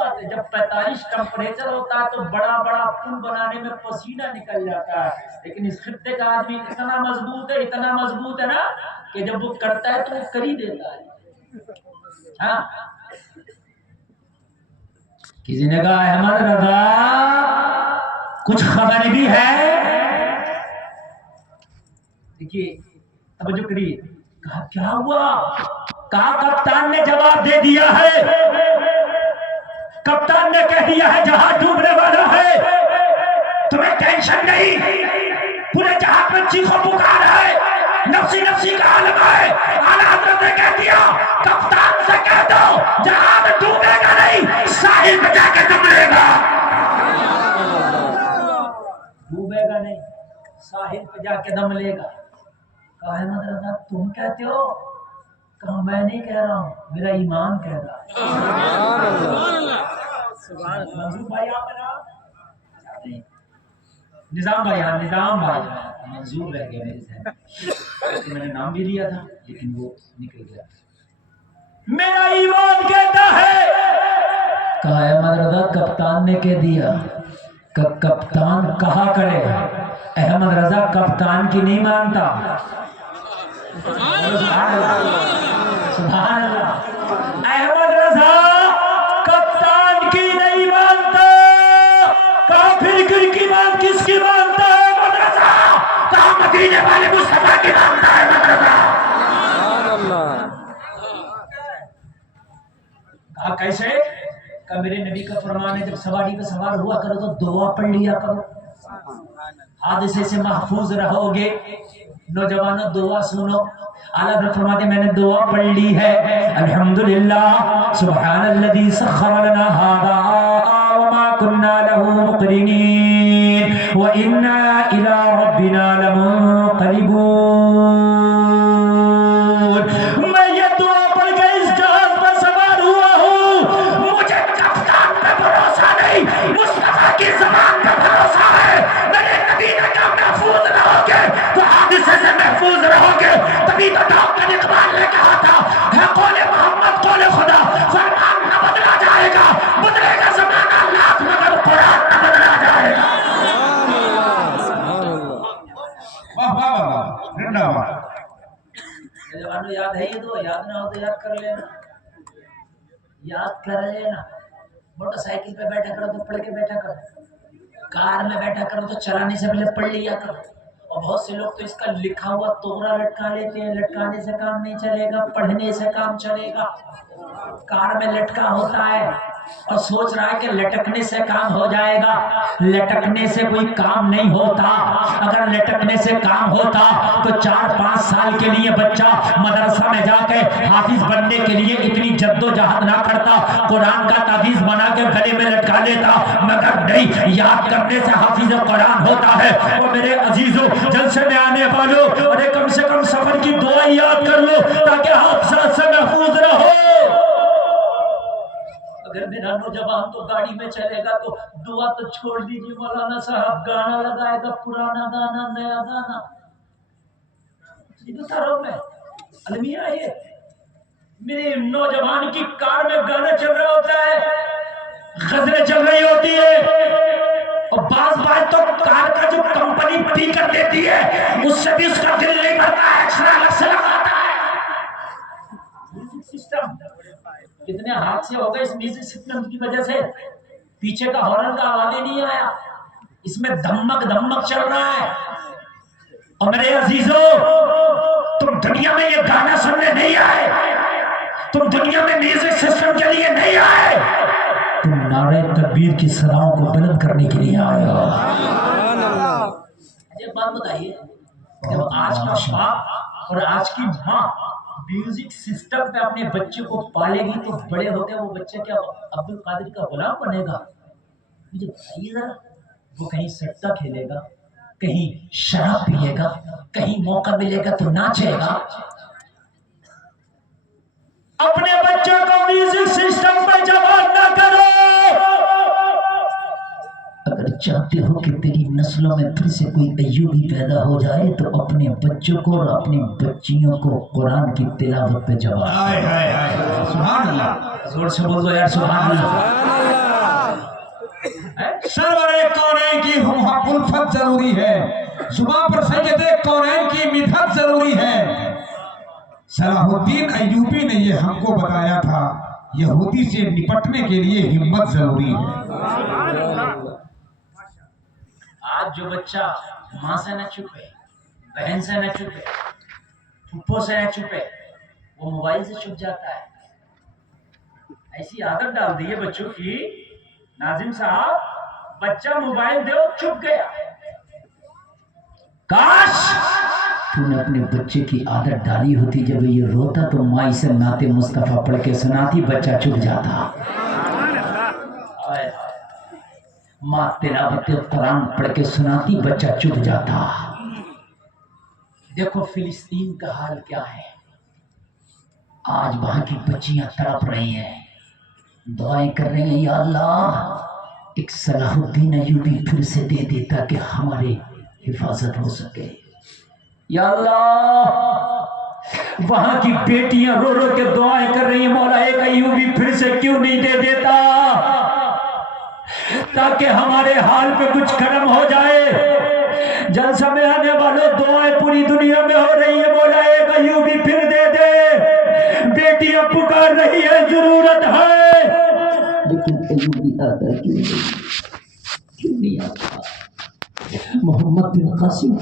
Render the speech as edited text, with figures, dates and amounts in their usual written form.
بات ہے، جب 45 ٹمپریچر ہوتا ہے تو بڑا بڑا پل بنانے میں پسینہ نکل جاتا ہے، لیکن اس خطے کا آدمی اتنا مضبوط ہے نا کہ جب وہ کرتا ہے تو وہ کر ہی دیتا ہے۔ ہاں کسی نے کہا احمد رضا کچھ خبر بھی ہے؟ دیکھیے توجہ کریے، کہا کیا ہوا؟ کہا کپتان نے جواب دے دیا ہے، کپتان نے کہہ دیا ہے جہاز ڈوبنے والا ہے، تمہیں ٹینشن نہیں، پورے جہاز میں چیخو پکار ہے، نفسی نفسی کا عالم ہے۔ اعلیٰ حضرت نے کہہ دیا کپتان سے کہہ دو جہاز ڈوبے گا نہیں، ساحل پہ جا کے ڈوبے گا، ڈوبے گا نہیں، ساحل پہ جا کے دم لے گا۔ کہا احمد رضا تم کہتے ہو؟ کہا میں نہیں کہہ رہا ہوں، میرا ایمان کہہ رہا ہے۔ منظور بھائی آپ کا نام؟ نظام بھائی، ہاں نظام بھائی، منظور رہ گیا میرے ذہن میں نے نام بھی لیا تھا لیکن وہ نکل گیا۔ میرا ایمان کہتا ہے، کہا احمد رضا کپتان نے کہہ دیا، کپتان کہا کرے، احمد رضا کپتان کی نہیں مانتا۔ سبحان اللہ، احمد رضا کپتان کی نہیں مانتا، کافر کی بات کس کی مانتا ہے احمد رضا؟ کہا مدینے والے مصطفیٰ کی مانتا ہے احمد رضا۔ کہا کیسے؟ کہ میرے نبی کا فرمان ہے جب سواری پہ سوار ہوا کرو تو دعا پڑھ لیا کرو، حادثے سے محفوظ رہو گے۔ نوجوانوں دعا سنو، اعلیٰ حضرت فرماتے میں نے دعا پڑھ لی ہے، الحمدللہ سبحان الذی سخر لنا ھذا وما كنا له مقرنین وانا الى ربنا لمنقلبون۔ میں یہ دعا پڑھ کے اس جہاز پر سوار ہوا ہوں، مجھے کپتان پہ بھروسہ نہیں، مصطفیٰ کی زبان پہ بھروسہ ہے۔ میرے نبی نے کہا محفوظ رہو گے تو حادثے سے محفوظ رہو گے، تبھی تو ڈاکٹر اقبال نے کہا تھا ہے قول محمد قول خدا، فرمان نہ بدلا جائے گا، بدلے گا زمانہ لاکھ مگر قرآن نہ بدلا جائے گا۔ واہ واہ واہ، زندہ باد۔ جوانوں یاد ہے یہ دو؟ یاد نہ ہو تو یاد کر لینا، یاد کر لینا۔ موٹر سائیکل پہ بیٹھا کرو تو پڑھ کے بیٹھا کرو، کار میں بیٹھا کرو تو چلانے سے پہلے پڑھ لیا کرو۔ اور بہت سے لوگ تو اس کا لکھا ہوا توغرا لٹکا لیتے ہیں، لٹکانے سے کام نہیں چلے گا، پڑھنے سے کام چلے گا۔ کار میں لٹکا ہوتا ہے اور سوچ رہا ہے کہ لٹکنے سے کام ہو جائے گا، لٹکنے سے کوئی کام نہیں ہوتا۔ اگر لٹکنے سے کام ہوتا تو 4-5 سال کے لیے بچہ مدرسہ میں جا کے حافظ بننے کے لیے اتنی جدوجہد نہ کرتا، قرآن کا تعویذ بنا کے گلے میں لٹکا لیتا، مگر نہیں، یاد کرنے سے حافظ قرآن ہوتا ہے۔ اور میرے عزیزوں، جلسے میں آنے والوں، اور کم سے کم سفر کی دعا یاد کر لو تاکہ حادثات سے محفوظ رہو۔ اگر میرا نوجوان تو گاڑی میں چلے گا تو دعا تو چھوڑ دیجیے، مولانا صاحب گانا لگائے گا، پرانا گانا نیا گانا، یہ بتا رہا ہوں میں المیہ ہے۔ میرے نوجوان کی کار میں گانا چل رہا ہوتا ہے، غزلیں چل رہی ہوتی ہے، اور بعض بار تو کار کا جو کمپنی ٹکٹ دیتی ہے اس سے بھی اس کا دل نہیں بھرتا ہے، ایکسٹرا الگ سے لگاتا ہے۔ میوزک سسٹم کتنے حادثے ہو گئے اس میوزک سسٹم کی وجہ سے، پیچھے کا ہارن کا آواز ہی نہیں آیا، اس میں دھمک دھمک چل رہا ہے۔ اور میرے عزیزوں، تم دنیا میں یہ گانا سننے نہیں آئے، تم دنیا میں میوزک سسٹم کے لیے نہیں آئے، تم نعرہ تکبیر کی صداؤں کو بلند کرنے کے لیے آئے ہو۔ ایک بات بتائیے، جب آج کا باپ اور آج کی ماں میوزک سسٹم پہ اپنے بچے کو پالے گی تو بڑے ہو کے وہ بچہ کیا عبد القادر کا غلام بنے گا؟ مجھے بتائیے ذرا، وہ کہیں سٹہ کھیلے گا، کہیں شراب پیے گا، کہیں موقع ملے گا تو ناچے گا۔ اپنے بچوں کو میوزک سسٹم پہ جوان نہ کرو۔ اگر چاہتے ہو کہ تیری نسلوں میں پھر سے کوئی ایوبی پیدا ہو جائے تو اپنے بچوں کو اور اپنی بچیوں کو قرآن کی تلاوت پہ جواب ہائے ہائے ہائے سبحان اللہ زور سے بول دو یار سبحان اللہ. سرور کونین کی ہم الفت ضروری ہے، زبان پر سید کونین کی مدحت ضروری ہے. صلاح الدین ایوبی نے یہ ہم کو بتایا تھا یہودی سے نپٹنے کے لیے ہمت ضروری ہے. آج جو بچہ ماں سے نہ چھپے، بہن سے نہ چھپے، پھپھو سے نہ چھپے، وہ موبائل سے چھپ جاتا ہے. ایسی عادت ڈال دی ہے بچوں کی. ناظم صاحب بچہ موبائل دو چھپ گیا. کاش تو نے اپنے بچے کی عادت ڈالی ہوتی، جب یہ روتا تو ماں اسے نعت مصطفیٰ پڑھ کے سناتی، بچہ چھپ جاتا. ماں تلاوت قرآن پڑھ کے سناتی، بچہ چھپ جاتا. دیکھو فلسطین کا حال کیا ہے. آج وہاں کی بچیاں تڑپ رہی ہیں، دعائیں کر رہی ہیں، یا اللہ ایک صلاح الدین ایوبی پھر سے دے دے تاکہ ہماری حفاظت ہو سکے. یا اللہ وہاں کی بیٹیاں رو رو کے دعائیں کر رہی ہیں، مولا ایک ایوبی پھر سے کیوں نہیں دے دیتا تاکہ ہمارے حال پہ کچھ کرم ہو جائے. جلسہ میں آنے والوں دعائیں پوری دنیا میں ہو رہی ہیں، مولا ایک ایوبی پھر دے دے. بیٹیاں پکار رہی ہے، ضرورت ہے، لیکن ایوبی آتا کیوں نہیں آتا. محمد بن قاسم